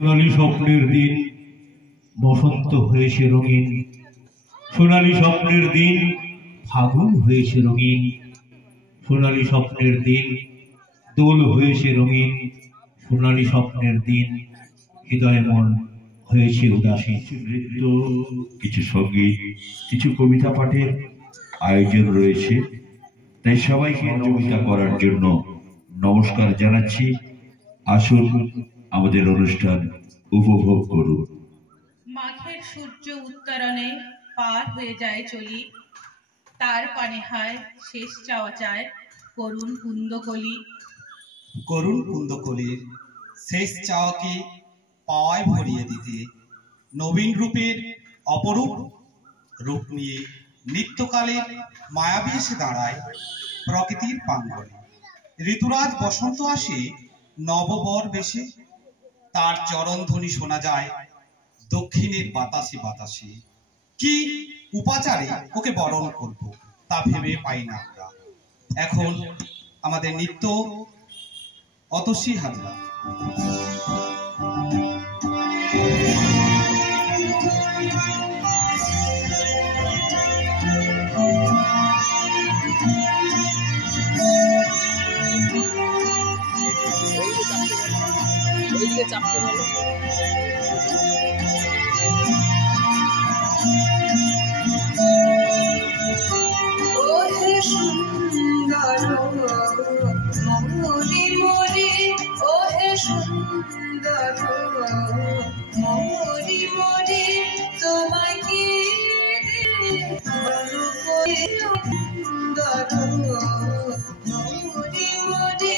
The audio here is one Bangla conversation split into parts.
সোনালী স্বপ্নের দিন বসন্ত হয়েছে রঙিন, সোনালী স্বপ্নের দিন ফাগুন হয়েছে রঙিন, সোনালী স্বপ্নের দিন দোল হয়েছে রঙিন, সোনালী স্বপ্নের দিন হৃদয় মন হয়েছে উদাসীন। নৃত্য, কিছু সঙ্গীত, কিছু কবিতা পাঠের আয়োজন রয়েছে, তাই সবাইকে সহযোগিতা করার জন্য নমস্কার জানাচ্ছি। আসুন আমাদের অনুষ্ঠান উপভোগ করুন। মাঘের সূর্য উত্তরণে পার হয়ে যায় চলি, তার পানে হায় শেষ চাওয়া চায় করুণ কুন্দকলি। করুণ কুন্দকলির শেষ চাওয়াকে পাওয়ায় ভরিয়ে দিতে নবীন রূপের অপরূপ রূপ নিয়ে নিত্যকালের মায়াবী এসে দাঁড়ায় প্রকৃতির প্রাঙ্গণে। ঋতুরাজ বসন্ত আসে নববর বেশে, তার চরণ ধ্বনি শোনা যায় দক্ষিণের বাতাসে বাতাসে। কি উপাচারে ওকে বরণ করব তা ভেবে পাই না আমরা। এখন আমাদের নিত্য অতসী হাজরা। চাপতে বলো। ওহে সুন্দর মোরে মোরে, ওহে সুন্দর মোরে মোরে, তোমাকে সুন্দর মোরে মোরে,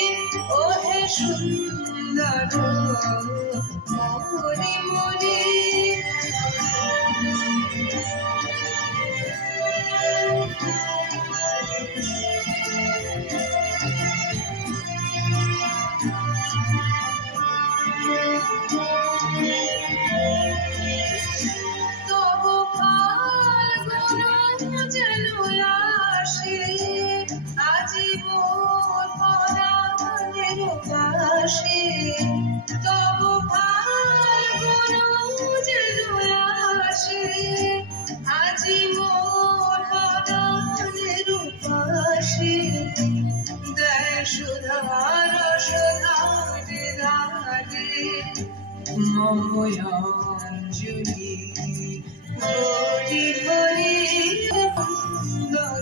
ওহে সুন্দর মোরে মোরে। তবু ফাল্গুন যেন আসে, আজি মোর পরাণের পাশে। তবু ফাল্গুন যেন আসে, আজি মোর পরাণের পাশে। দেয় সুধার সুধারে ধারে মময়াঞ্জলি হরি হরি সুন্দর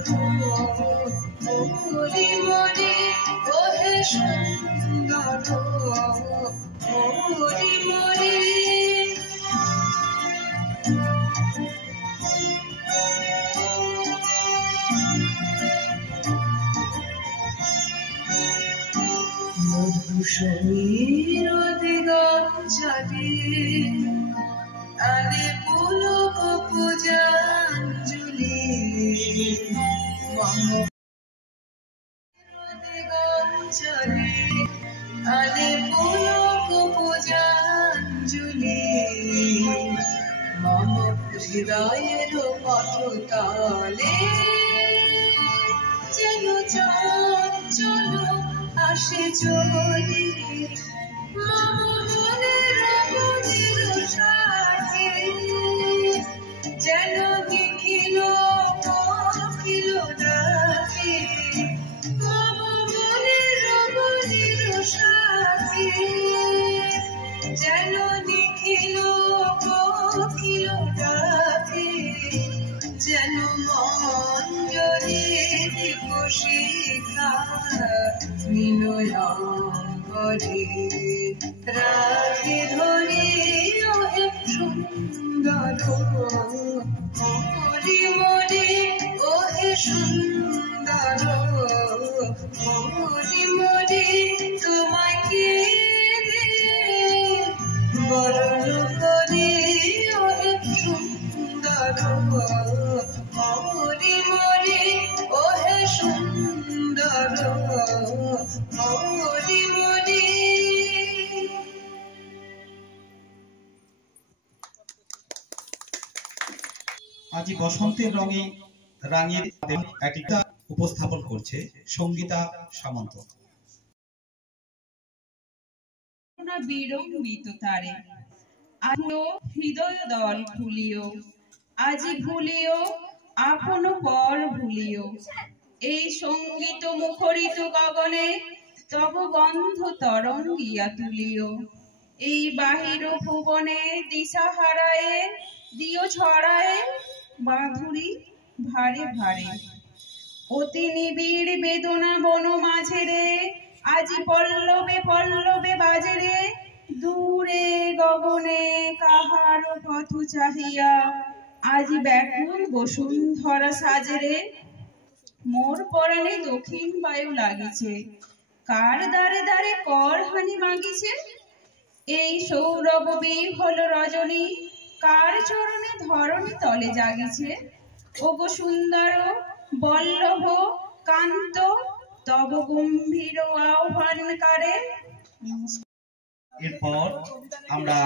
হরি মরে, ওহে সুন্দর হরি মরে। মধু সমীর দিগঞ্জলি আলে পুলক পূজাঞ্জলি, দিগঞ্জলি আলে পুলক পূজাঞ্জলি। মম হৃদয়ের পথতলে যেন চঞ্চল আসে চলি, মম মনের মনের সাথে যেন দেখিল কোকিল ডাকে। মম মনের মনের সাথে যেন দেখিল কোকিল ডাকে। যেন মন জড়ে দীপ শিখা নিলয়ঙ্গরে রাধে ধরে, ওহে সুন্দর হরি মরে, ওহে সুন্দর হরি মরে। তোমাকে বরণ করে, ওহে সুন্দর হরি মরে, ওহে সুন্দর হরি মরে। আজ বসন্তের রঙে রাঙিয়ে একটা উপস্থাপন করছে সঙ্গীতা সামন্ত। বিড়ম্বিত তারে আজও হৃদয় দল খুলিও, আজি ভুলিও আপন পর ভুলিও। এই সঙ্গীত মুখরিত গগনে তব গন্ধ তরঙ্গিয়া তুলিও। এই বাহির ভুবনে দিশা হারায়ে দিও ছড়ায়ে মাধুরী ভারে ভারে। অতি নিবিড় বেদনা বন মাঝে রে, আজি পল্লবে পল্লবে বাজে রে। দূরে গগনে কাহার পথ চাহিয়া, আজি ব্যাকুল বসুন্ধরা সাজে রে। মোর পরাণে দক্ষিণ বায়ু লাগিছে, কার দ্বারে দ্বারে কর হানি মাগিছে। এই সৌরভ বিহল রজনী, কার চরণে ধরণী তলে জাগিছে। ওগো সুন্দর বল্লভ কান্ত, তব গম্ভীর আহ্বানকারে। এরপর আমরা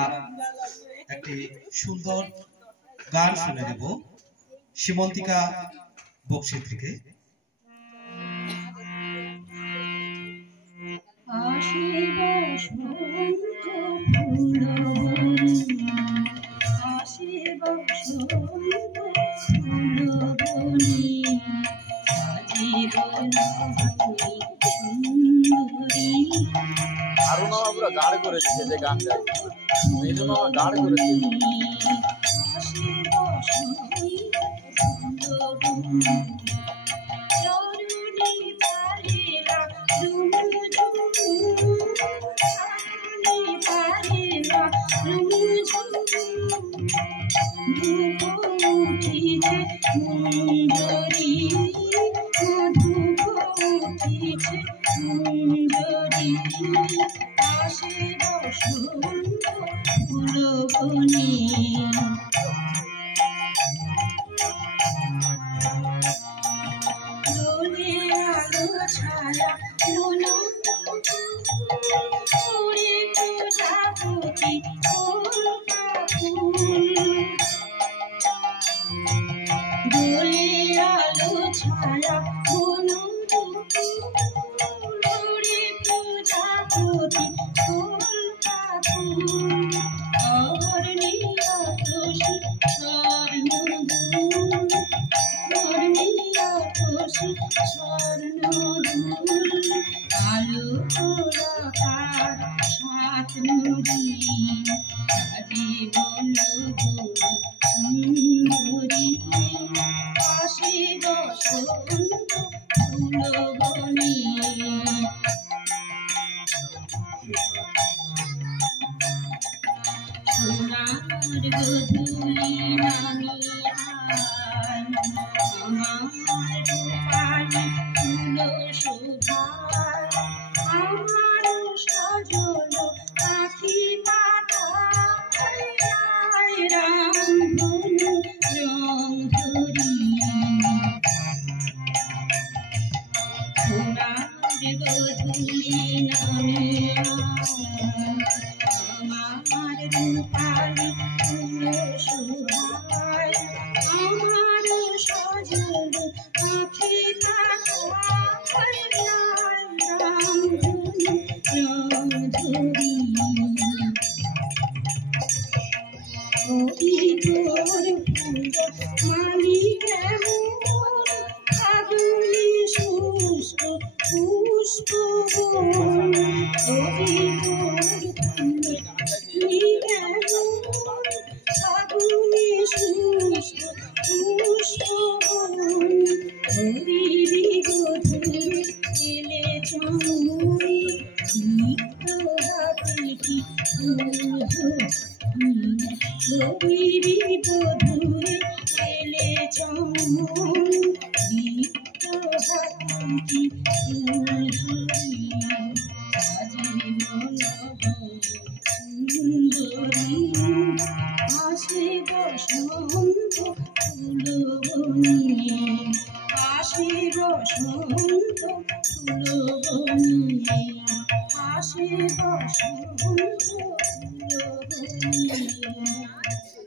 একটি সুন্দর গান শুনে নেব সীমন্তিকা বক্সি থেকে। আরো মামা পুরো গাড় করে দিচ্ছে যে গান গায়, এই জন্য আমার গাড় করে দিচ্ছে।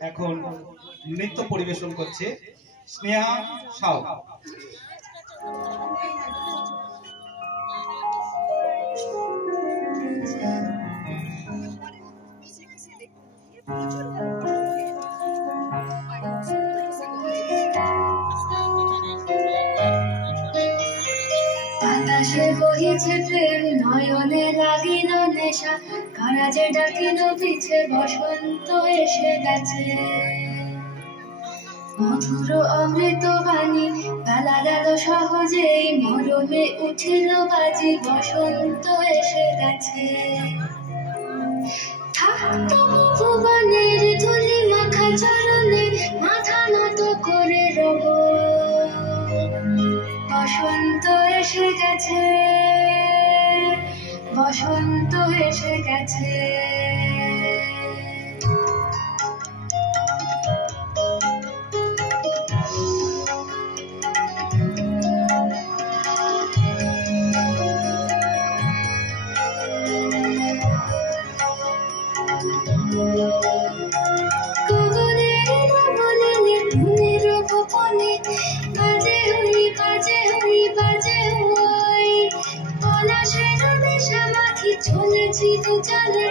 এখন নৃত্য পরিবেশন করছে স্নেহা সাউ। বাতাসে বহিছে প্রেম, নয়নে লাগিল নেশা, কারাজে ডাকিল পিছে বসন্ত এসে গেছে। মধুর অমৃত বাণী বেলা গেল সহজেই, মরমে উঠিল বাজি, বসন্ত এসে গেছে। থাকতো ভুবনের ধুলি মাখা চরণে, মাথা নত করে রব। বসন্ত এসে গেছে, বসন্ত এসে গেছে। চলেছি দু চলে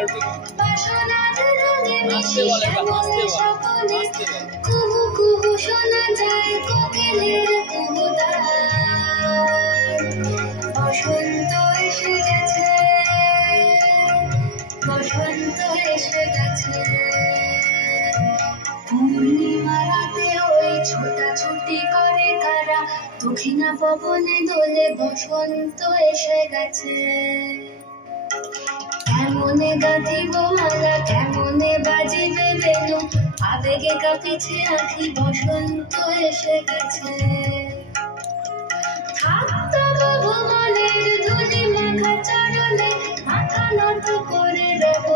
বাসনার রঙে মিশে শ্যামলে সকলে, কুহু কুহু শোনা যায় কোকিলের কুহুতান। বসন্ত এসে গেছে, বসন্ত এসে গেছে। পূর্ণিমা রাতে ওই ছোটাছুটি করে কারা, দক্ষিণা পবনে দোলে, বসন্ত এসে গেছে। কেমনে গাঁথিব মালা, কেমনে বাজিবে বেনু, আবেগে কাঁপিছে আঁখি, বসন্ত এসে গেছে। থাকতো ভুবনের ধুলি মাখা চরণে, মাথা নত করে রব।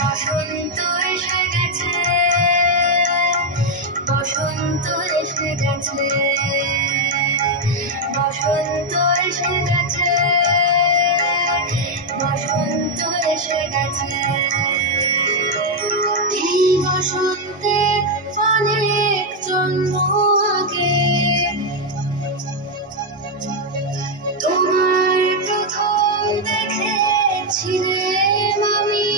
বসন্ত এসে গেছে, বসন্ত এসে গেছে, বসন্ত এসে গেছে, বসন্ত এসে গেছে। এই বসন্তে অনেক জন্ম আগে, তোমায় প্রথম দেখেছিলাম আমি।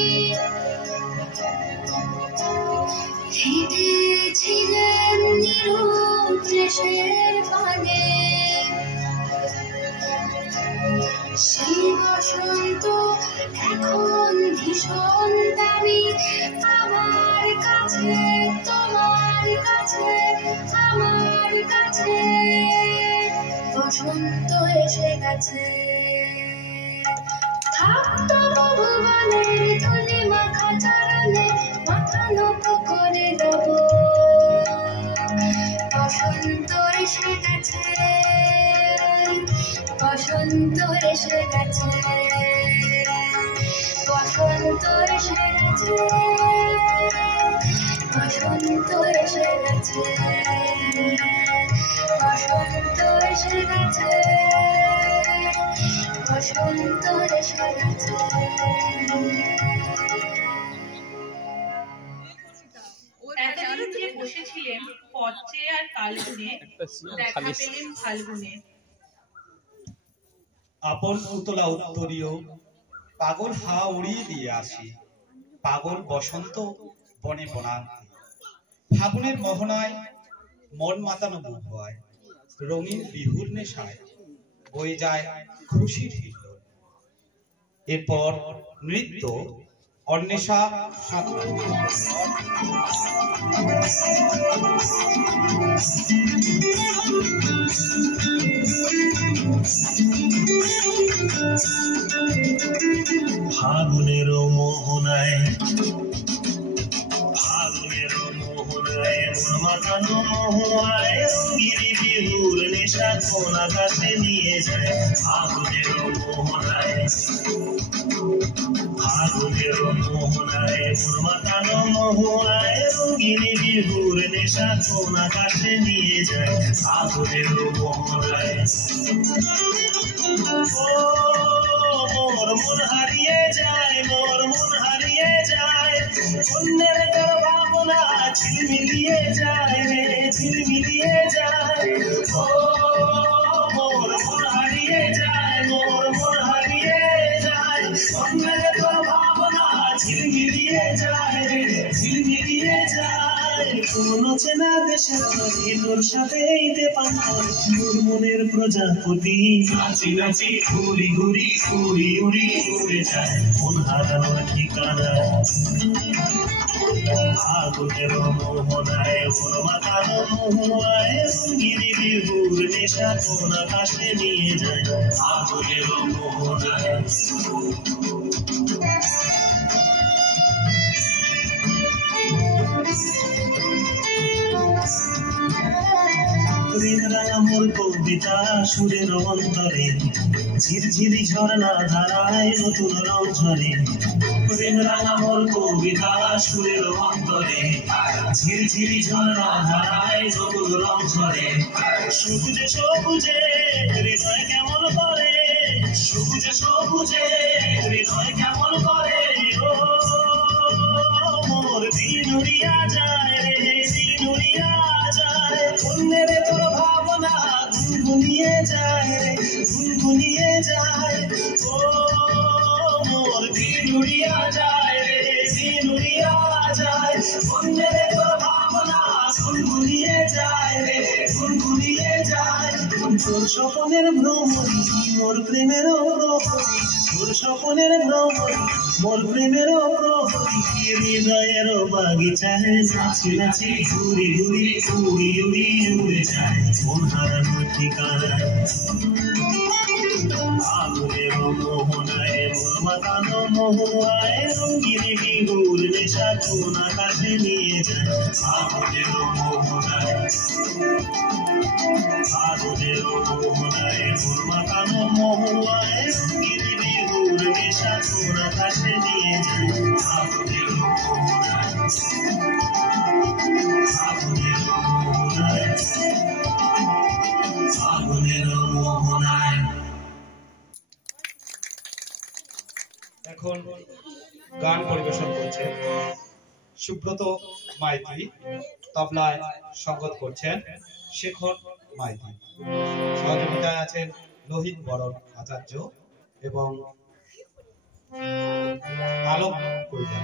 হেঁটেছিলেন নীরব দেশের পানে, সেই বসন্ত এখন ভীষণ দামি আমার কাছে, তোমার কাছে, আমার কাছে। বসন্ত এসে গেছে। থাকতো ভুবনের ধুলি মাখা চরণে, মাথা নত করে দেব। বসন্ত এসে গেছে, বসন্ত এসে গেছে, বসন্ত এসে গেছে, বসন্ত এসে গেছে, বসন্ত এসে গেছে, বসন্ত এসে গেছে। এতদিন যে বসেছিলেন পদ্মে আর কালগুনে, দেখা পেলেন ফাল্গুনে। আপন উতলা উত্তরীয়, পাগল হাওয়া উড়িয়ে দিয়ে আসি, পাগল বসন্ত বনে বনান্তে। ফাগুনের মোহনায় মন মাতানো বুক হয়, রঙিন বিহুর নেশায় বয়ে যায় খুশির হিল্লোল। এরপর নৃত্য, অন্বেষা সাঁতরা। ফাগুনের মোহনায়, ফাগুনের মোহনায় মন মাতানো মহুয়ায়, রঙিন বিহুর নেশা কোন আকাশে নিয়ে যায়। ফাগুনের মোহনায়, ফাগুনের মোহনায় মন মাতানো মহুয়ায়, রঙিন বিহুর নেশা কোন আকাশে নিয়ে যায়। ফাগুনের মোহনায় মোর মন হারিয়ে যায়, মোর মন হারিয়ে যায়, অন্যের তোর ভাবনা ঝিলমিলিয়ে যায় রে, ঝিলমিলিয়ে যায়। ও মোর মন হারিয়ে যায়, মোর মন হারিয়ে যায়, অন্যের তোর ভাবনা ঝিলমিলিয়ে ঝিলমিলিয়ে যায় রে ঝিলমিলিয়ে যায় কোন চেনা দেশের তরে তোর সাথে ঈদে পান করে তোর মনের প্রজাপতি নাচি নাচি ঘুরি ঘুরি উড়ি উড়ি উড়ে যায় মন হারানোর ঠিকানা আগুনের মোহনায় মন মাতানো মোহায় রঙিনী বিহুর নেশা কোন আকাশে নিয়ে যায় আগুনের মোহনায় মোর কবিতা সুরের অন্তরে ঝিরঝিরি ঝর্ণা ধারায় নতুন রং ঝরে প্রেম রাঙা মোর কবিতা সুরের অন্তরে ঝিরঝিরি ঝর্ণা ধারায় নতুন রং ঝরে সবুজে সবুজে হৃদয় কেমন করে সবুজে সবুজে হৃদয় কেমন করে ও মোর দিন উড়িয়া যায় রে দিন উড়িয়া যায় অন্যের তোর ভাবনা গুনগুনিয়ে যায় রে গুনগুনিয়ে যায় ও মোর দিন উড়িয়া যায় রে দিন উড়িয়া যায় অন্যের তোর ভাবনা গুনগুনিয়ে যায় রে গুনগুনিয়ে যায় তোর স্বপ্নের ভ্রমণী মোর প্রেমের প্রহরী তোর স্বপ্নের ভ্রমণী মোর প্রেমের প্রহরী হৃদয়ের বাগিচায় নাচি নাচি ঘুরি ঘুরি উড়ি উড়ি উড়ে যায় মন হারানোর ঠিকানা আগুনের মোহনায় মন মাতানো মোহায় রঙিনী বিহুর নেশা কোন আকাশে নিয়ে যায় আগুনের মোহনায় আগুনের মোহনায় মন মাতানো মোহায় রঙিনী বিহুর নেশা কোন আকাশে নিয়ে যায় আগুনের মোহনায় আগুনের মোহনায় আগুনের মোহনায়। এখন গান পরিবেশন করছেন সুব্রত মাইতি, তবলায় সঙ্গত করছেন শেখর মাইতি, সহযোগিতায় আছেন লোহিত বরণ আচার্য এবং আলোক কবিতা।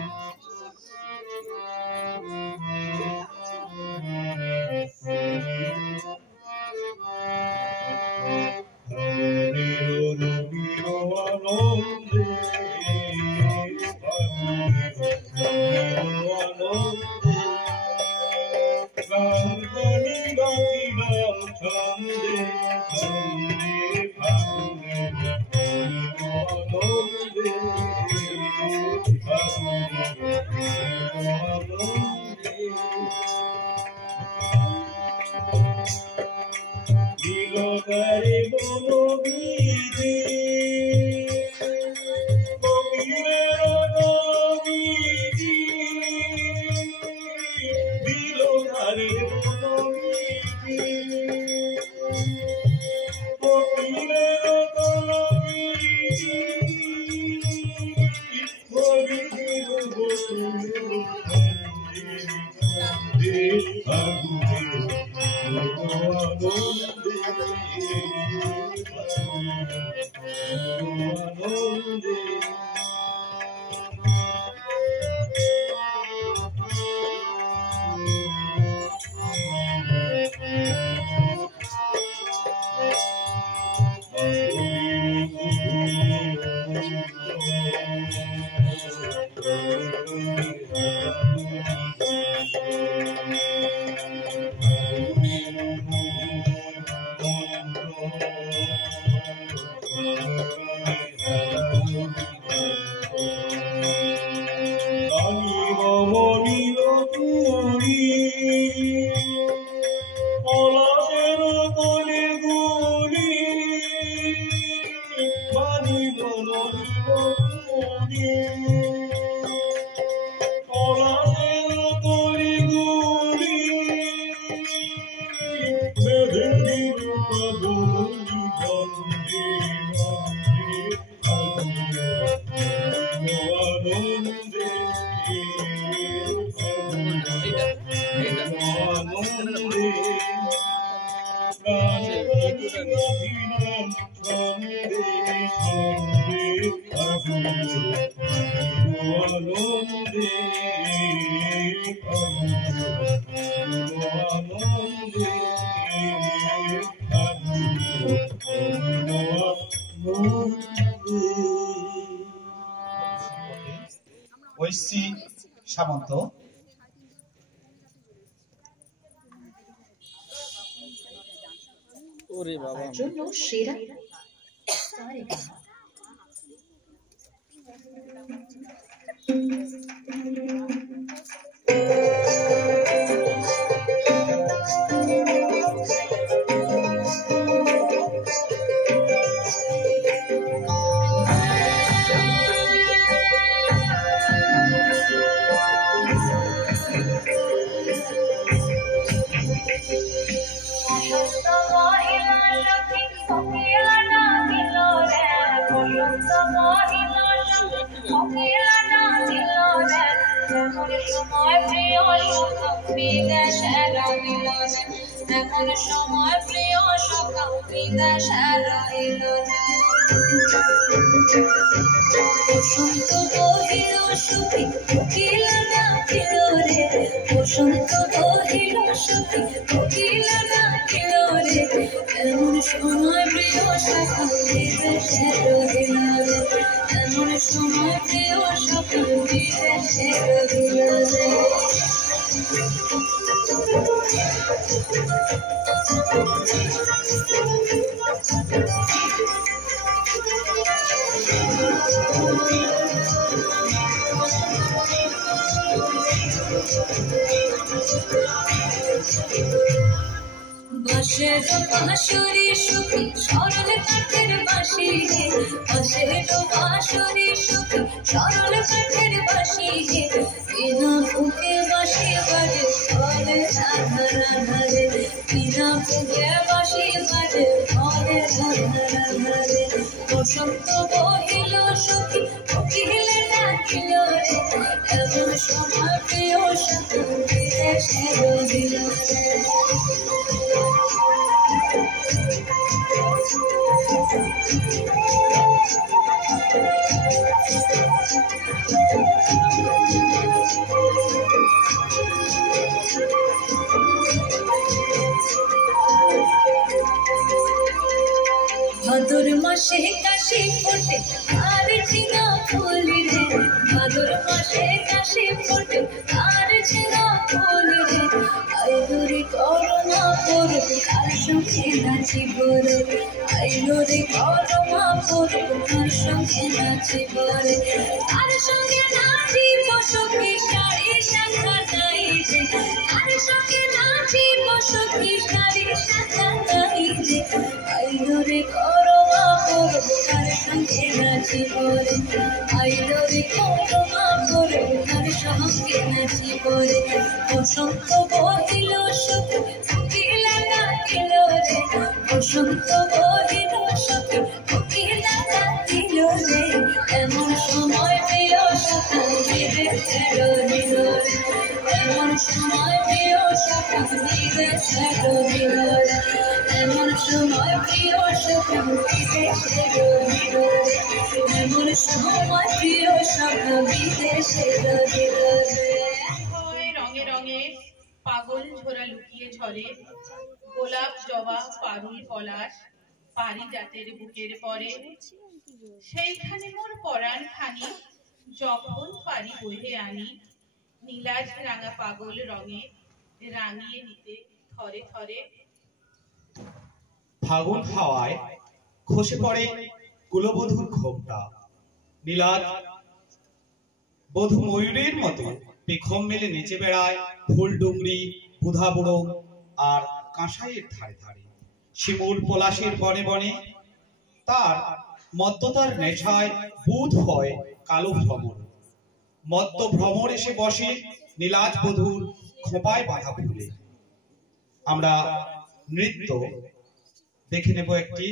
ঐশী সামন্ত ওরে বাবা জন্য সেরা এখন সময় প্রিয় সকাল বিদেশ বসন্ত বহিল সুখী কোকিলা ডাকিল রে বসন্ত বহিল সুখী কোকিলা ডাকিল রে এমন সময় প্রিয় সকাল বিদেশে রহিল রে এমন সময় প্রিয় সকাল বিদেশে রহিল রে বাঁশের বাঁশরি সুখী সরল কাঠের বাঁশি হে বাঁশের বাঁশরি সুখী সরল কাঠের বাঁশি হে বিনা ফুকে বাঁশি বাজে ফলে রাধা রাধা রে বিনা ফুকে বাঁশি বাজে ফলে রাধা রাধা রে বসন্ত বহিল সুখী কোকিলে ডাকিল রে এমন সময় প্রিয় সাথী বিদেশে রহিল রে ভাদর মাসে কাশি ফোটে আর ঝিঙা ফুল রে ভাদর মাসে কাশি ফোটে আর ঝিঙা ফুল রে আইলোরে করোনা পরব কার সঙ্গে নাচিব রে আইলোরে করোনা পরব কার সঙ্গে নাচিব রে কার সঙ্গে নাচিব সখী শাড়ি শাখা নাই রে কার সঙ্গে নাচিব সখী শাড়ি শাখা নাই রে আইলোরে করোনা পরব কার সঙ্গে নাচিব রে আইলোরে করোনা পরব কার সঙ্গে নাচিব রে বসন্ত বহিল সুখী কোকিলা ডাকিল রে বসন্ত বহিল সুখী কোকিলা ডাকিল রে এমন সময় প্রিয় সকাল বিদেশে রহিল রে এমন সময় প্রিয় সকাল বিদেশে রহিল রে এমন সময় প্রিয় সকাল বিদেশে রহিল রে এমন সময় প্রিয় সকাল বিদেশে রহিল রে রঙে রঙে পাগল ঝোরা লুকিয়ে ঝরে গোলাপ জবা পারুল পলাশ পারিজাতের বুকের পরে সেইখানে মোর পরাণ খানি যখন পারি বহে আনি নীলাজ রাঙা পাগল রঙে রাঙিয়ে নিতে থরে থরে ফাগুন হাওয়ায় খসে পড়ে কুলবধূর ঘোমটা নীলাজ বধূ ময়ূরের মতো পেখম মেলে নেচে বেড়ায় ফুল ডুংরি বুধা বুড়ো আর কাঁসাইয়ের ধারে ধারে শিমুল পলাশের বনে বনে তার মদ্যতার নেশায় বুধ হয় কালো ভ্রমর মদ্য ভ্রমর এসে বসে নীলাজ বধূর খোঁপায় বাঁধা ফুলে আমরা নৃত্য দেখে নেব একটি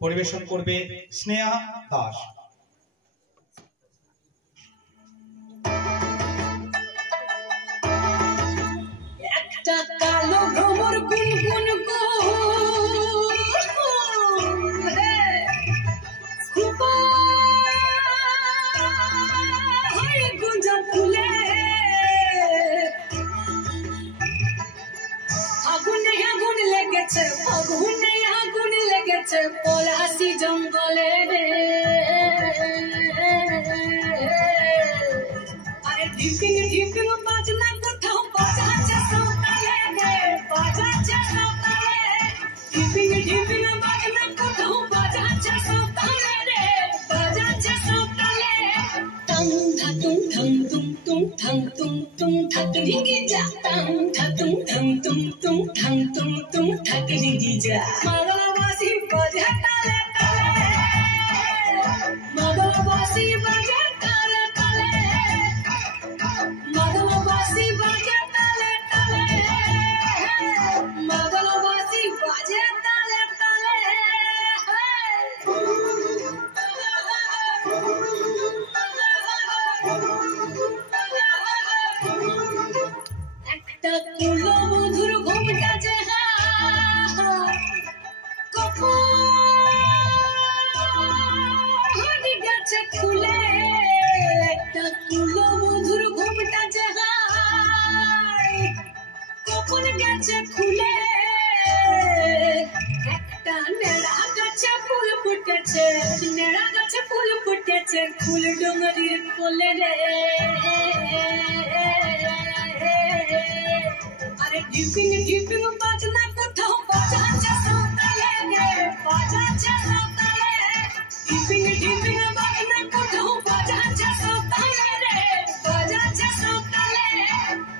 পরিবেশন করবে স্নেহা দাস একটা কালো ভ্রমর গুনগুন গুঞ্জা ফুলে গেছে ফাগুনে আগুন লেগেছে পলাশি জঙ্গলে রে আরে ঢিপিং ঢিপিং বাজনা কোথাও বাজাচ্ছে সাঁওতালে রে বাজাচ্ছে সাঁওতালে ঢিপিং ঢিপিং বাজনা কোথাও বাজাচ্ছে সাঁওতালে রে বাজাচ্ছে সাঁওতালে টং ঠাতুং ঠং তুং তুং ঠং তুং তুং ঠাকরিগি যা টং ঠাতুং ঠং তুং তুং ঠং তুং তুং ঠাকরিগি যা মাগলাবাসি বাজে তালে তালে মাগলাবাসি বাজে তালে তালে মাগলাবাসি বাজে তালে তালে মাগলাবাসি বাজে তালে তালে একটা কুলবধূর ঘুমটা যে কখন গেছে খুলে একটা কুলবধূর ঘুমটা যে কখন গেছে খুলে একটা নেড়া গাছে ফুল ফুটেছে নেড়া গাছে ফুল ফুটেছে ফুল ডুঙরির কোলে রে আরে ঢিপিং ঢিপিং বাজনা কোথাও বাজাচ্ছে সাঁওতালে রে বাজাচ্ছে সাঁওতালে ঢিপিং ঢিপিং বাজনা কোথাও বাজাচ্ছে সাঁওতালে রে বাজাচ্ছে সাঁওতালে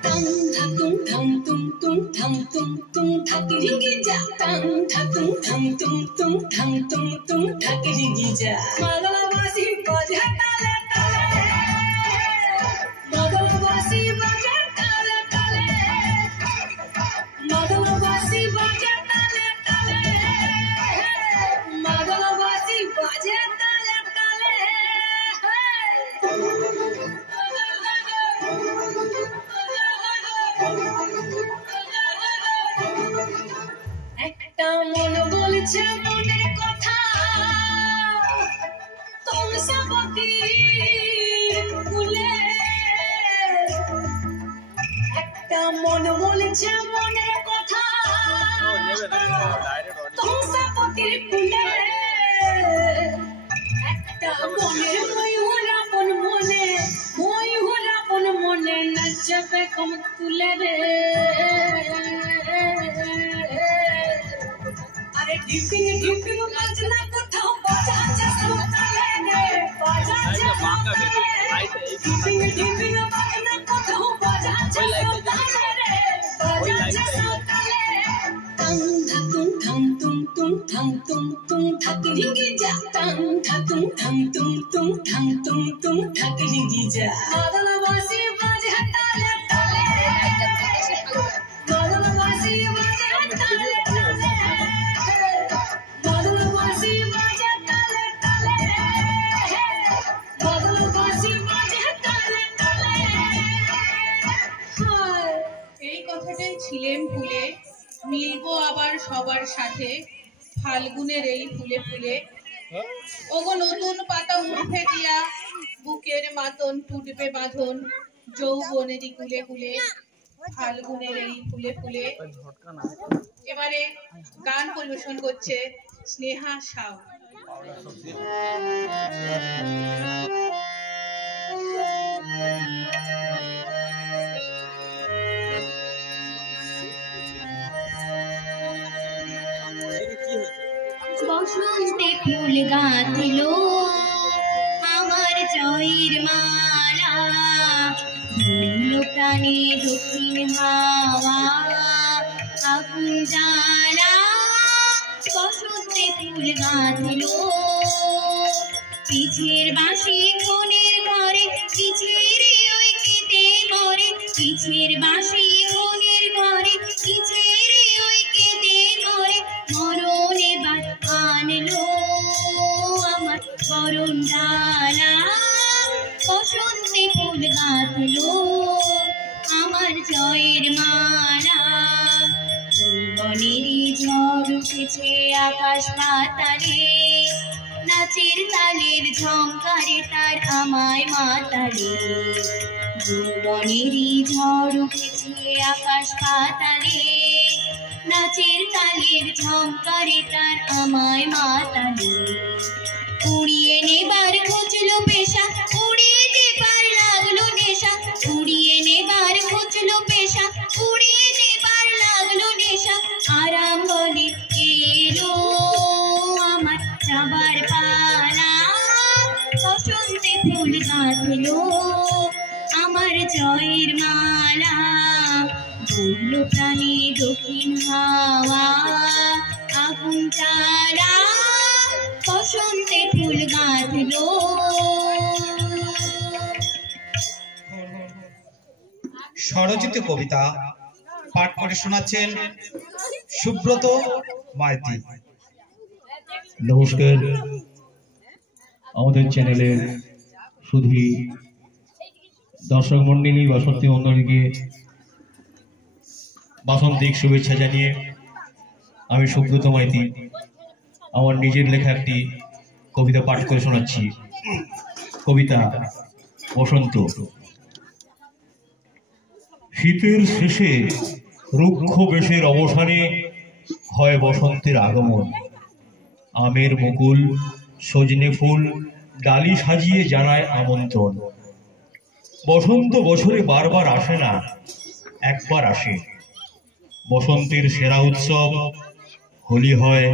টং ঠাতুং ঠং তুং তুং ঠং তুং তুং ঠাকরিগি যা টং ঠাতুং ঠং তুং তুং ঠং তুং তুং ঠাকরিগি যা মাগলাবাসি বাজে তালে তালে মাগলাবাসি বাজে তালে তালে মাগলাবাসি বাজে তালে তালে মাগলাবাসি বাজে তালে তালে একটা মন বলছে মনের কথা তুলসাবতীর কুলে একটা মন বলছে মনের কথা তুলসাবতীর কুলে একটা মনের ময়ূর আপন মনে নাচবে কম তুলে রে আরে ঢিপিং ঢিপিং বাজনা কোথাও বাজাচ্ছে সাঁওতালে রে বাজাচ্ছে সাঁওতালে ঢিপিং ঢিপিং বাজনা কোথাও বাজাচ্ছে সাঁওতালে রে বাজাচ্ছে সাঁওতালে টং ঠাতুং ঠং তুং তুং ঠং তুং তুং ঠাকরিগি যা টং ঠাতুং ঠং তুং তুং ঠং তুং তুং ঠাকরিগি যা মাগলাবাসি বাজে তালে তালে মাগলাবাসি বাজে তালে তালে মাগলাবাসি বাজে তালে তালে মাগলাবাসি বাজে তালে তালে এই কথাটাই ছিলেম ভুলে মিলবো আবার সবার সাথে ফাল্গুনের এই ফুলে ফুলে ওগো নতুন পাতা উঠে দিয়া বুকের মাতন টুটবে বাঁধন যৌবনেরই কুলে কুলে ফাল্গুনের এই ফুলে ফুলে এবারে গান পরিবেশন করছে স্নেহা সাউ। বসন্তে ফুল গাঁথল আমার জয়ের মালা ধরল প্রাণে দক্ষিণ হাওয়া আগুন জ্বালা বসন্তে ফুল গাঁথল পিছের বাঁশি কোণের ঘরে পিছের ওই কেটে মরে পিছের বাঁশি কোণের ঘরে পিছের ওই কেটে মরে মরণ এবার আনলো আমার বরণ ডালা বসন্তে ফুল গাঁথলো আমার জয়ের মালা বনেরই ঝড় উঠেছে আকাশ পাতালে নাচের তালের ঝংকারে তার আমায় মাতালে বনেরই ঝড় উঠেছে আকাশ পাতালে নাচের তালের ঝংকারে তার আমায় মাতালে উড়িয়ে নেবার খুঁজলো পেশা উড়িয়ে দেবার লাগলো নেশা উড়িয়ে নেবার খুঁজলো পেশা উড়িয়ে নেবার লাগলো নেশা আরাম বলে এলো আমার যাবার পালা বসন্তে ফুল গাঁথলো আমার জয়ের মালা বলল প্রাণী দক্ষিণ হাওয়া আগুন জ্বালা বসন্তে ফুল গাঁথলো। স্বরচিত কবিতা পাঠ করে শোনাচ্ছেন সুব্রত মাইতি। নমস্কার, আমাদের চ্যানেলের শুধু দর্শক মন্ডলী বাসন্তী মন্ডলীকে বাসন্তিক শুভেচ্ছা জানিয়ে আমি সুব্রত মাইতি আমার নিজের লেখা একটি কবিতা পাঠ করে শোনাচ্ছি। কবিতা বসন্ত। শীতের শেষে রুক্ষ বেশের অবসানে হয় বসন্তের আগমন। আমের মুকুল সজনে ফুল ডালি সাজিয়ে জানায় আমন্ত্রণ। বসন্ত বছরে বারবার আসে না, একবার আসে। বসন্তের সেরা উৎসব হোলি হয়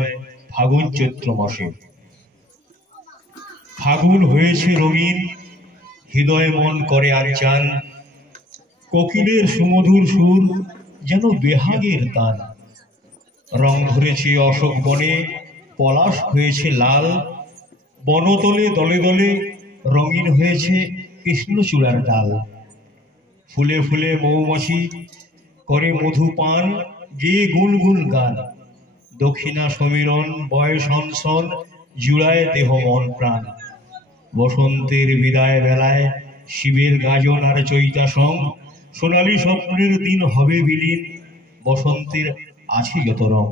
ফাগুন চৈত্র মাসে। ফাগুন হয়েছে রঙিন, হৃদয় মন করে আর চান। কোকিলের সুমধুর সুর যেন বেহাগের তান। রং ধরেছে অশোক বনে, পলাশ হয়েছে লাল। বনতলে দলে দলে রঙিন হয়েছে কৃষ্ণচূড়ার ডাল। ফুলে ফুলে মৌমাছি করে মধু পান, গেয়ে গুনগুন গান। দক্ষিণা সমীরণ বয় সনসন, জুড়ায় দেহ মন প্রাণ। বসন্তের বিদায় বেলায় শিবের গাজন আর চৈতা সং। সোনালী স্বপ্নের দিন হবে বিলীন, বসন্তের আছে যত রং।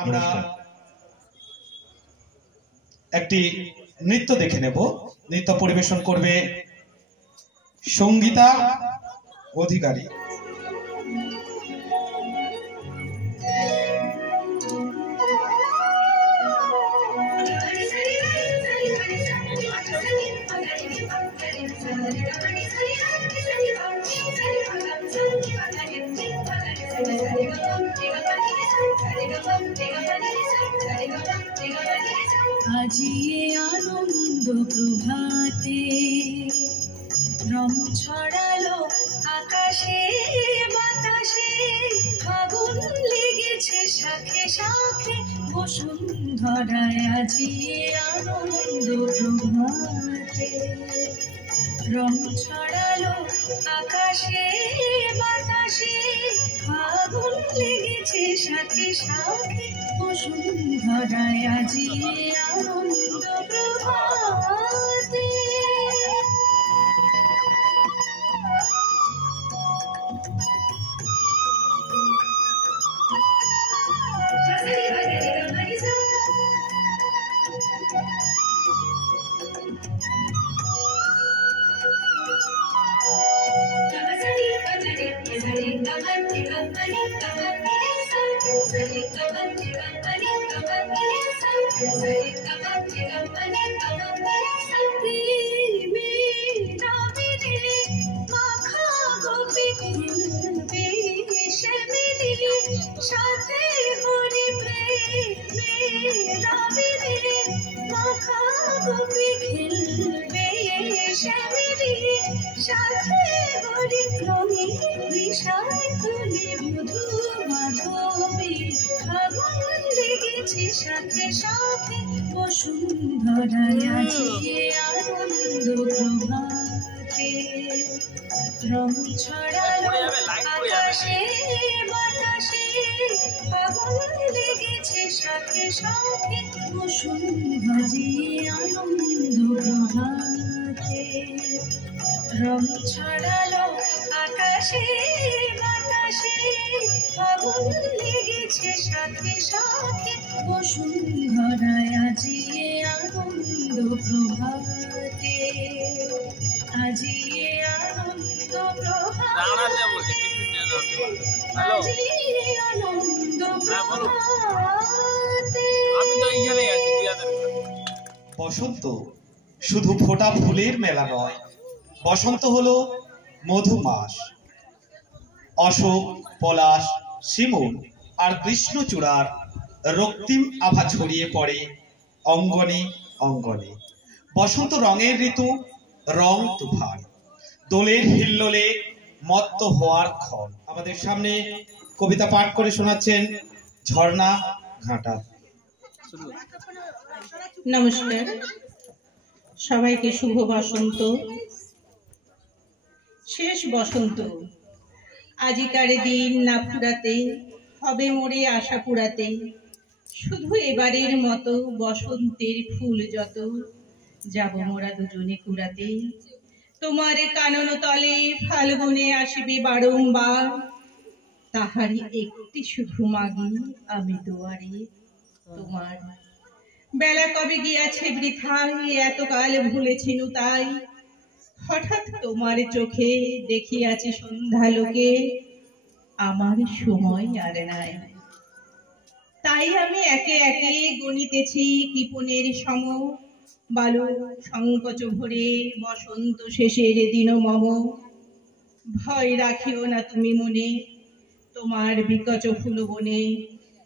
আমরা একটি নৃত্য দেখে নেব। নৃত্য পরিবেশন করবে সঙ্গীতা অধিকারী। আজিয়ে আনন্দ প্রভাতে রং ছড়ালো আকাশে বাতাসে ফাগুন লেগেছে শাখে শাখে বসুন্ধরায় আজিয়ে আনন্দ প্রভাতে রং ছড়ালো আকাশে বাতাসে ফাগুন লেগেছে শাখে শাখে বসুন্ধরায় আজিয়ে আনন্দ প্রভাতে। সাথে হরি প্রেমে রাবিরে মাখা গোপী খেলবে শ্যামিরে সাথে হরি রঙে বিষয় তুলে মধু মাধবী ফাগুন লেগেছে সাথে সাথে বসুন্ধরায় আজিয়ে আনন্দ প্রভাতে রং ছড়ালো আকাশে বাতাসে ফাগুন লেগেছে সাথে সাথে বসুন্ধরায় আনন্দ প্রভাতে রং ছড়ালো আকাশে বাতাসে ফাগুন লেগেছে সাথে সাথে বসুন্ধরায় আজিয়ে আনন্দ প্রভাতে আজিয়ে আনন্দ প্রভাতে আজিয়ে আনন্দ আমি তো এইখানেই আছি দিয়াদের বসন্ত শুধু ফোটা ফুলের মেলা নয়, বসন্ত হলো মধুমাস। অশোক, পলাশ, শিমুল আর কৃষ্ণচূড়ার রক্তিম আভা ছড়িয়ে পড়ে অঙ্গনে অঙ্গনে। বসন্ত রঙের ঋতু, রং তুফান, দোলের হিল্লোলে মত্ত হওয়ার ক্ষণ। আমাদের সামনে কবিতা পাঠ করে শোনাচ্ছেন ঝর্ণা ঘাটা। নমস্কার সবাইকে, শুভ বসন্ত। শেষ বসন্ত আজিকার দিন না ফুরাতে, হবে মোরে আশা পুরাতে। শুধু এবারের মতো বসন্তের ফুল যত, যাব মোরা দুজনে কুড়াতে। তোমার কানন তলে ফাল্গুনে আসবে বারংবার, তাহারই একটি শুধু মাগি আমি দুয়ারে তোমার। বেলা কবে গিয়াছে বৃথায়, এতকাল ভুলেছিনু তাই। হঠাৎ তোমার চোখে দেখিয়াছি সন্ধ্যালোকে, আমার সময় আর নাই। তাই আমি একে একে গণিতেছি কৃপণের সম, বালু সংকোচ ভরে বসন্ত শেষের দিন মম। ভয় রাখিও না তুমি মনে, তোমার বিকচ ফুল বনে।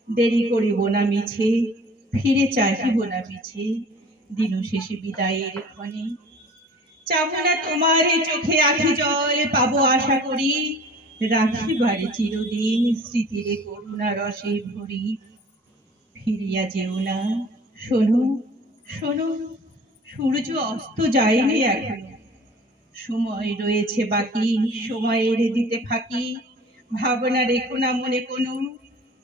দেরি করিব না মিছে, ফিরে চাহিব না পিছে, দিন শেষে বিদায়ের ক্ষণে। চাবো না তোমার চোখে আখি জল, পাবো আশা করি রাখিবারে চিরদিন স্মৃতির করুণা রসে ভরি। ফিরিয়া যেও না, শোনো শোনো, সূর্য অস্ত যায়নি এখনো। সময় রয়েছে বাকি, সময়ের দিতে ফাঁকি। ভাবনা রেখো না মনে কোনো,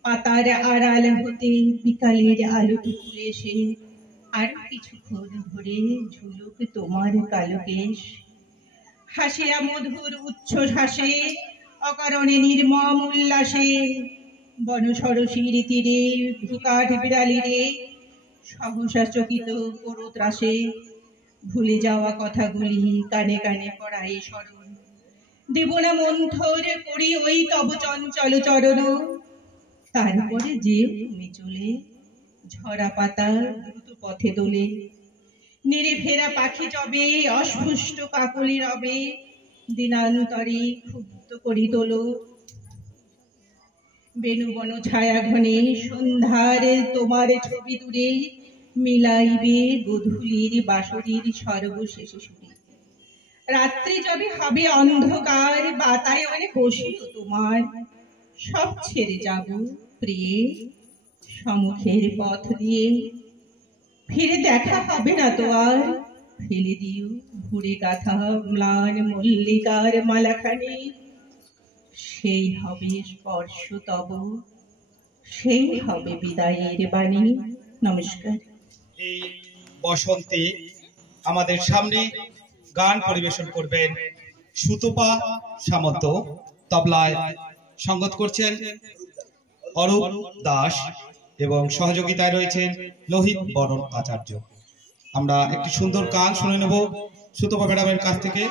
পাতার আড়াল হতে বিকালের আলোটুকু এসে আর কিছুক্ষণ ধরে ঝুলুক তোমার কালো কেশ। হাসিয়া মধুর উচ্ছ্বাসে, অকারণে নির্মম উল্লাসে, বনসরসীর তীরে ভুকাঠ বিড়ালিরে সহসা চকিত করো ত্রাসে। ভুলে যাওয়া কথাগুলি কানে কানে পড়াই স্মরণ, দেব না মন্থর করি ওই তব চঞ্চল চরণ। তারপরে যে তুমি চলে, ঝরা পাতা দ্রুত পথে দোলে। নেড়ে ফেরা পাখি যবে, অস্পষ্ট কাকলি রবে, দিনান্তরে ক্ষুব্ধ করি তোলো। বেণুবন ছায়া ঘনে সন্ধ্যার তোমার ছবি দূরে, মিলাইবে গধূলির বাঁশরীর সর্বশেষে সুরে। রাত্রি যবে হবে অন্ধকার, বাতায়নে বসিও তোমার। সব ছেড়ে যাব প্রিয়ে সম্মুখের পথ দিয়ে, ফিরে দেখা হবে না তো আর। ফেলে দিও ঘুরে গাথা ম্লান মল্লিকার মালাখানি, সেই হবে স্পর্শ তব, সেই হবে বিদায়ের বাণী। নমস্কার। এই বসন্তে আমাদের সামনে গান পরিবেশন করবেন সুতপা সামন্ত, তবলায় সঙ্গত করছেন অরূপ দাস এবং সহযোগিতায় রয়েছেন লোহিত বরণ আচার্য। আমরা একটি সুন্দর গান শুনে নেব সুতপা ম্যাডামের কাছ থেকে।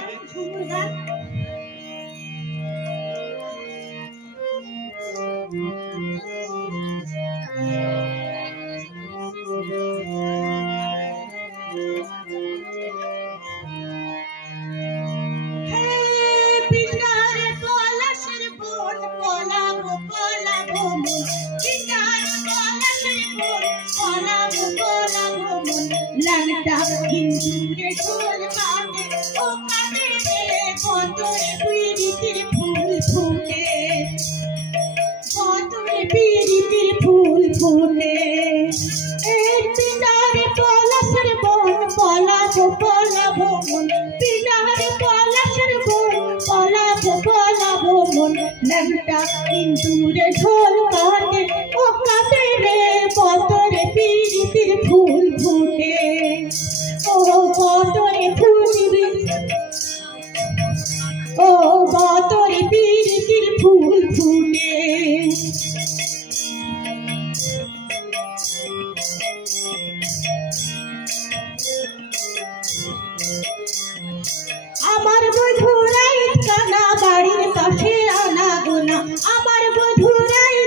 ফুল ফুটে পিনারে পলাশের বন, পলাবো পলাবো মন। পিনারে পলাশের বন, পলাবো পলাবো মন। ল্যাংটা ইন্দুরে ঢোল কাটে, ও কাটে রে পতরে পিরিতির ফুল ফুটে। ও পতরে ফুটবি, ও পতরে পিরিতির ফুল ফুটে। আমার বধুরাই কানা বাড়ির পাশে আনা গোনা, আমার বধুরাই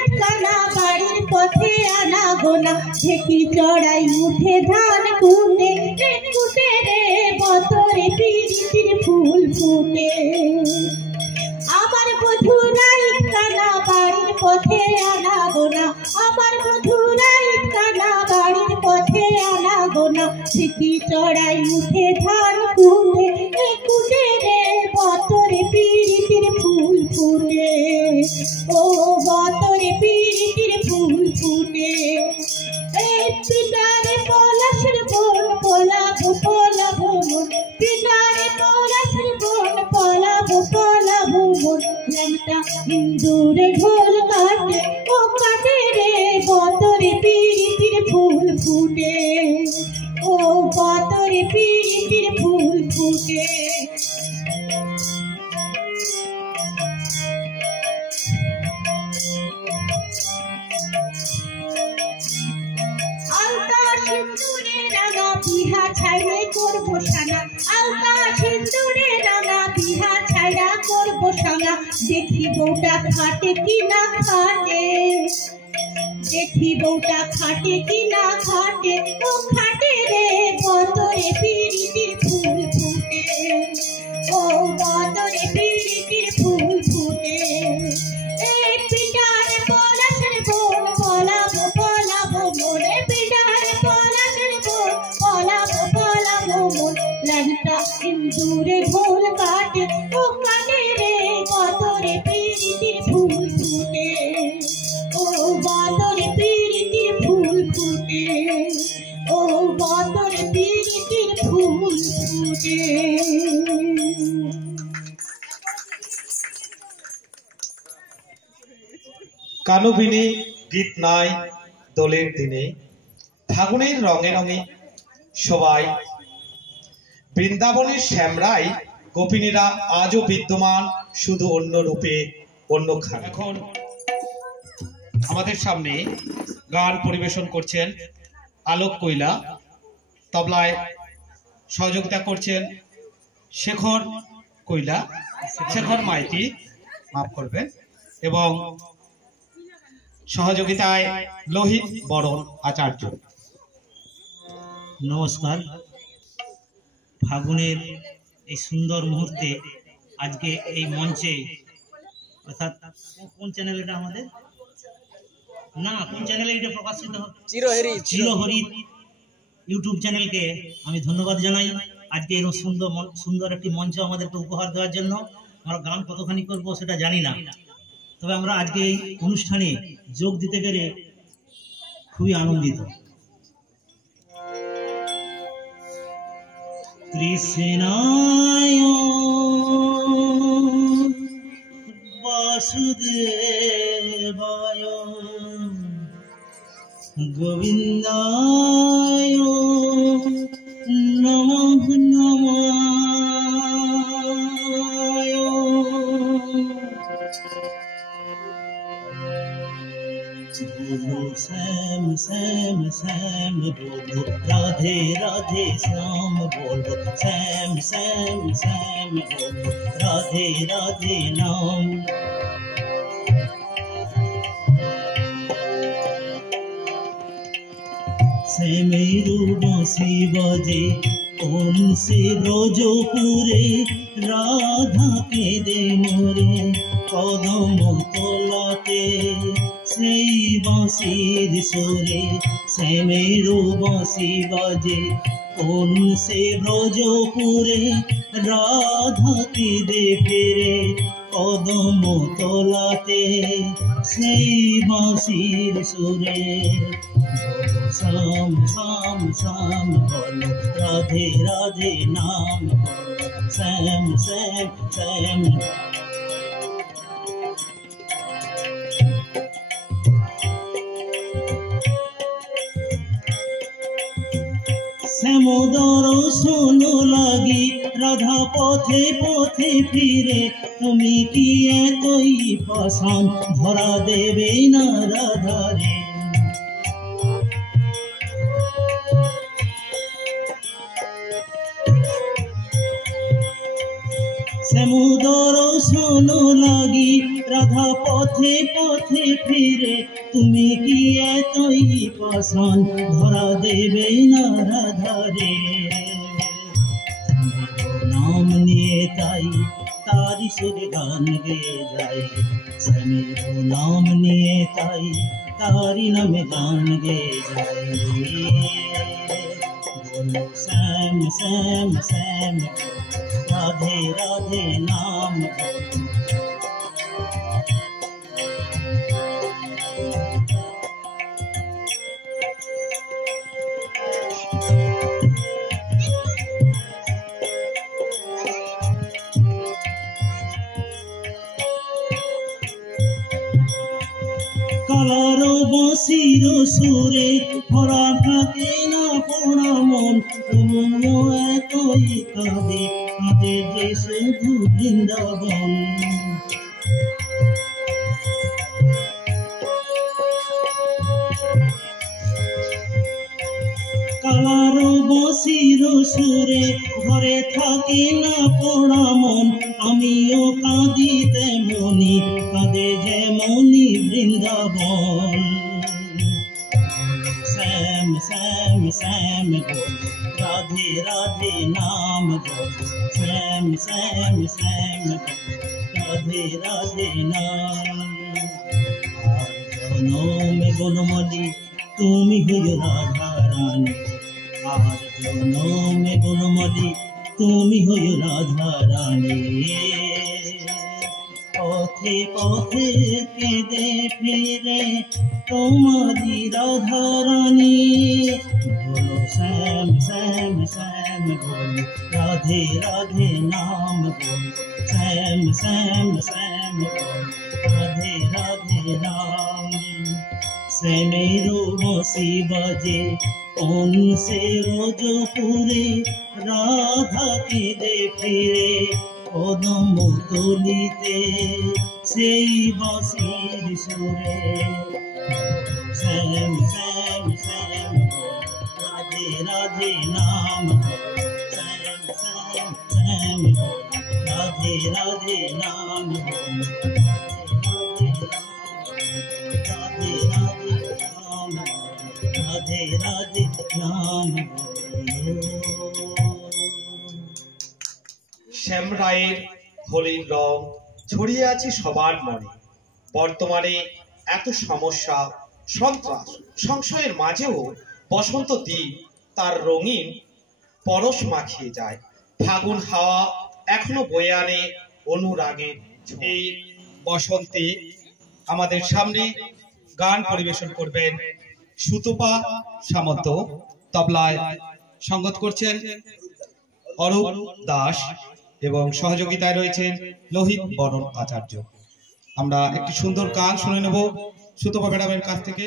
ফুটে আমার বধুরাই কানা বাড়ির পথে আনা গোনা আমার বধুরাই কানা বাড়ির পথে আনা গোনা সিকি চড়াই উঠে ধান কুটে কুটে রে বতরে পিরিতির ফুল ফুটে ও বতরে পিরিতির ফুল ফুটে এই পিতারে পলাশের বন পলাবো পলাবো মন পিতারে পলাশের বন পলাবো পলাবো মন ল্যাংটা হিন্দুরে ঢোল কাটে ও কাটে রে বতরে পিরিতির ফুল ফুটে ও বতরে পিরিতির ফুল ফুটে আলতা সিন্দুরে রাঙা বিহা ছাইড়ে করবো সানা আলতা সিন্দুরে রাঙা বিহা ছাইড়া করবো সানা দেখি বউটা খাটে কি না খাটে দেখি বউটা খাটে কি না খাটে ও খাটে রে বতরে পিরিতির ফুল ফুটে ও বতরে পিরিতির ফুল ফুটে এই পিটারে পলাশের বন পলাবো পলাবো মনে পিটারে পলাশের বন পলাবো পলাবো মন ল্যাংটা হিন্দুরে ঢোল কাটে ও কাটে রে বতরে পিরিতির ফুল ফুটে ও বতরে পিরিতির ফুল ফুটে ও বতরে পিরিতির ফুল ফুটে কানুবিনী গীত নাই দোলের দিনে ফাগুনের রঙে রঙে সবাই বৃন্দাবনের শ্যামরাই গোপিনীরা আজও বিদ্যমান শুধু অন্য রূপে অন্য খান। এখন আমাদের সামনে গান পরিবেশন করছেন আলোক কৈলা, তবলায় সহযোগিতা করছেন শেখর কৈলা, শেখর মাইতি মাফ করবেন, এবং সহযোগিতায় লোহিত বরণ আচার্য। নমস্কার। ফাগুনের এই সুন্দর মুহূর্তে আজকে এই মঞ্চে, অর্থাৎ কোন চ্যানেল এটা আমাদের, না কোন চ্যানেলে এটা প্রকাশিত হবে, চিরহরিত ইউটিউব চ্যানেলকে আমি ধন্যবাদ জানাই আজকে এরকম সুন্দর একটি মঞ্চ আমাদেরকে উপহার দেওয়ার জন্য। আমরা গান কতখানি করব সেটা জানি না, তবে আমরা আজকে এই অনুষ্ঠানে যোগ দিতে পেরে খুবই আনন্দিত। কৃষ্ণায় বাসুদেবায় গোবিন্দায় নমঃ নমঃ। बोलो श्याम श्याम श्याम बोलो, राधे राधे श्याम बोलो, श्याम श्याम श्याम बोलो, राधे राधे नाम। श्यामेरु बांसी बाजे कौन से ब्रजपुरे, राधा के दे मोरे कदम तलाते সেই বাঁশির সুরে। শ্যামেরু বাঁশি বাজে কোন সে ব্রজপুরে, রাধাকে দে ফেরে কদম তলাতে সেই বাঁশির সুরে। শ্যাম শ্যাম শ্যাম বলো, রাধে রাধে নাম বলো, শ্যাম শ্যাম শ্যাম। শ্যামোদর শোনো লাগি রাধা পথে পথে ফিরে, তুমি কি এতই পাষাণ ধরা দেবে না রাধারে। শ্যামোদর শোনো লাগি রাধা পথে পথে ফিরে, তুমি কি এতই পাষাণ ধরা দেবে না রাধারে। নাম নিয়ে তাই সুরে গান গেয়ে যাই শ্যামের নাম নিয়ে তাই তারি নামে গান গেয়ে যাই বলো শ্যাম শ্যাম শ্যাম রাধে রাধে নাম কালার বসির সুরে ভরা থাকে না পোড়া মন তুমিও একই কাঁদে কাঁদে যে শুধু বৃন্দাবন কালার বসির সুরে ঘরে থাকে না পোড়া মন আমিও কাঁদি তেমনি কাঁদে যেমনি বৃন্দাবন শ্যাম শ্যাম শ্যাম বল রাধে রাধে নাম বল শ্যাম শ্যাম শ্যাম রাধে রাধে নাম আর জনমে বনমালী তুমি হইও রাধা রানী আর জনমে বনমালী তুমি হইও রাধা রানী পথে পথে কেঁদে ফিরে তোমারি রাধা রানী বলো শ্যাম শ্যাম শ্যাম বল রাধে রাধে নাম বল শ্যাম শ্যাম শ্যাম বল রাধে রাধে নাম শ্যামেরো বসি বাজে কোন সে রোজপুরে রাধা কেঁদে ফিরে কদম তুলিতে সেই বসির সুরে শ্যাম শ্যাম শ্যাম রাধে রাধে নাম শ্যাম শ্যাম শ্যাম রাধে রাধে নাম রাধে রাধে নাম রাধে রাধে নাম শ্যাম রায়ের হোলির রং ছড়িয়ে আছে সবার মনে। বর্তমানে এত সমস্যা সন্ত্রাস সংশয়ের মাঝেও বসন্ত দ্বীপ তার রঙিন পরশ মাখিয়ে যায়। ফাগুন হাওয়া এখনো বয়ে আনে অনুরাগের। এই বসন্তে আমাদের সামনে গান পরিবেশন করবেন সুতপা সামন্ত, তবলায় সঙ্গত করছেন অরূপ দাস এবং সহযোগিতায় রয়েছেন লোহিত বরণ আচার্য। আমরা একটি সুন্দর গান শুনে নেব সুতপা ম্যাডামের কাছ থেকে।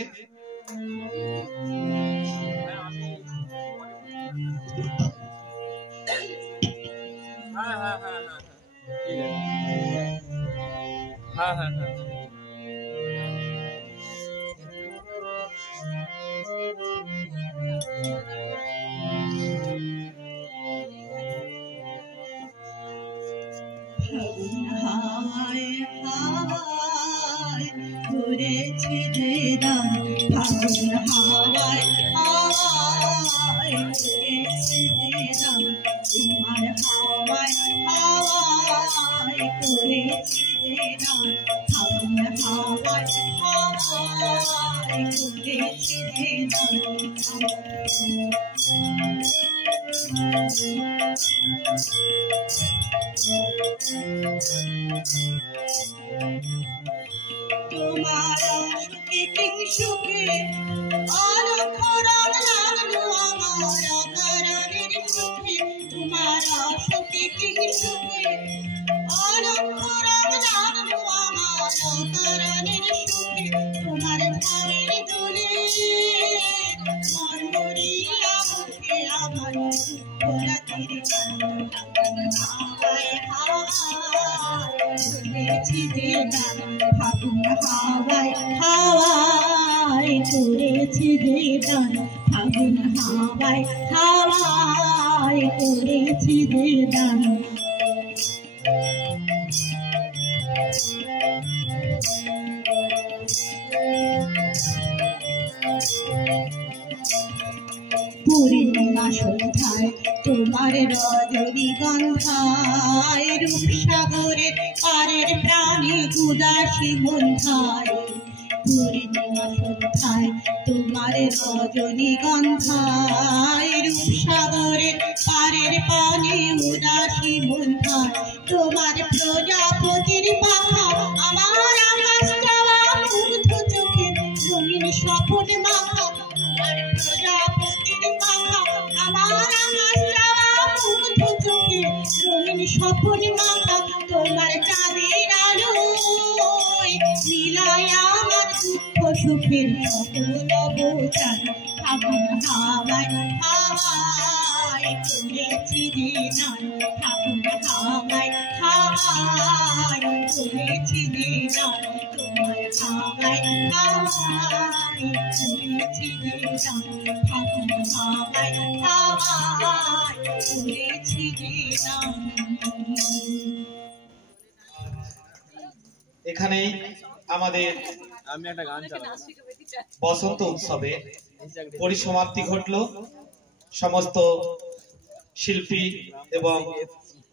হাওয়ায় হাওয়ায় ঘুরেছে যে রান, ফাগুন হাওয়ায় হাওয়ায় ঘুরেছে যে রান, তোমার হাওয়ায় হাওয়ায় ঘুরেছে যে রান, ফাগুন হাওয়ায় হাওয়ায় ঘুরেছে যে রান। তোমার সুখে কিং সুখে অনন্ত রং লাগলো আমার কারণের সুখে, তোমার সুখে কিং সুখে অনন্ত রং লাগলো আমার কারণের সুখে, তোমার ধারের দোলে মন মরিয়া মুখে আমার রাতের হাওয়ায় হাওয়ায় ঘুরেছি যে রান, ফাগুন হাওয়ায় হাওয়ায় ঘুরেছি যে রান, ফাগুন হাওয়ায় হাওয়ায় ঘুরেছি যে রান। পূর্ণিমা সন্ধ্যায় তোমার রজনীগন্ধায় রূপসাগরের পারের প্রাণী উদাসী বন্ধায় পূর্ণিমা সন্ধ্যায় তোমার রজনীগন্ধায় রূপসাগরের পারের পানে উদাসী বন্ধায় তোমার প্রজাপতির পাখা আমার আকাশ চাওয়া মুগ্ধ চোখের রঙিন স্বপন মাখা তোমার প্রজাপতির পাখা আমার আকাশ চাওয়া মুগ্ধ চোখের রঙিন স্বপন মাখা তোমার চাঁদের আলোয় মিলায় আমার দুঃখ সুখের সকল অবচার ফাগুন হাওয়ায় হাওয়ায় তুলেছি দিনার ফাগুন হাওয়ায় হাওয়ায় তুলেছি দিনার তোমার হাওয়ায় হাওয়ায় তুলেছি দিনার ফাগুন হাওয়ায় হাওয়ায় তুলেছি দিনার। এখানে আমাদের আমি একটা গান চালাবো। বসন্ত উৎসবে পরিসমাপ্তি ঘটল। সমস্ত শিল্পী এবং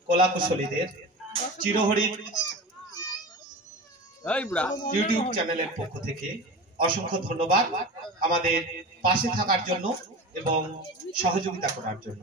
কলাকুশলীদের চিরহরিৎ ইউটিউব চ্যানেলের পক্ষ থেকে অসংখ্য ধন্যবাদ আমাদের পাশে থাকার জন্য এবং সহযোগিতা করার জন্য।